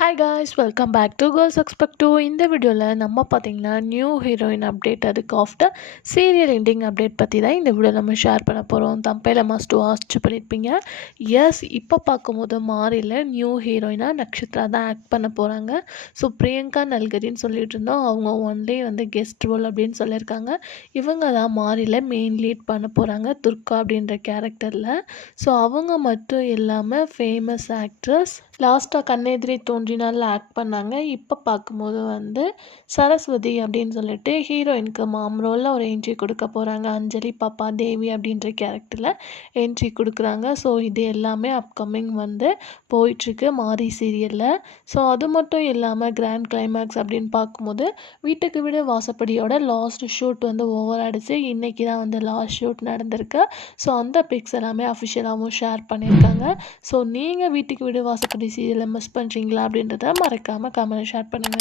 Hi guys, welcome back to girls expect to. இந்த வீடியோவில் நம்ம பார்த்தீங்கன்னா நியூ ஹீரோயின் அப்டேட், அதுக்கு ஆஃப்டர் சீரியல் எண்டிங் அப்டேட் பற்றி தான் இந்த வீடியோ நம்ம ஷேர் பண்ண போகிறோம். தம்பையில் மஸ்ட் வாட்ச் பண்ணியிருப்பீங்க. எஸ், இப்போ பார்க்கும்போது மாறியில் நியூ ஹீரோயினாக நக்ஷத்ரா தான் ஆக்ட் பண்ண போகிறாங்க. ஸோ பிரியங்கா நல்கரின்னு சொல்லிட்டு இருந்தோம், அவங்க ஒன்லி கெஸ்ட் ரோல் அப்படின்னு சொல்லியிருக்காங்க. இவங்க தான் மாறியில் மெயின் லீட் பண்ண போகிறாங்க, துர்கா அப்படின்ற கேரக்டரில். ஸோ அவங்க மட்டும் இல்லாமல் ஃபேமஸ் ஆக்ட்ரஸ் லாஸ்ட்டாக கண்ணெதிரே தோன்றினால் ஆக்ட் பண்ணாங்க. இப்போ பார்க்கும்போது சரஸ்வதி அப்படின்னு சொல்லிட்டு ஹீரோயினுக்கு மாம் ரோலில் ஒரு என்ட்ரி கொடுக்க போகிறாங்க. அஞ்சலி பாப்பா தேவி அப்படின்ற கேரக்டரில் என்ட்ரி கொடுக்குறாங்க. ஸோ இது எல்லாமே அப்கமிங் போயிட்டுருக்கு மாரி சீரியலில். ஸோ அது மட்டும் இல்லாமல் கிராண்ட் கிளைமேக்ஸ் அப்படின்னு பார்க்கும்போது வீட்டுக்கு வீடு வாசப்படியோட லாஸ்ட் ஷூட் ஓவர் ஆகிடுச்சு. இன்றைக்கி தான் லாஸ்ட் ஷூட் நடந்திருக்கு. ஸோ அந்த பிக்ஸ் எல்லாமே அஃபிஷியலாகவும் ஷேர் பண்ணியிருக்காங்க. ஸோ நீங்கள் வீட்டுக்கு வீடு வாசப்படி சீரியலை மிஸ் பண்ணுறீங்களா அப்படின்றத மறக்காமல் கமெண்ட் ஷேர் பண்ணுங்கள்.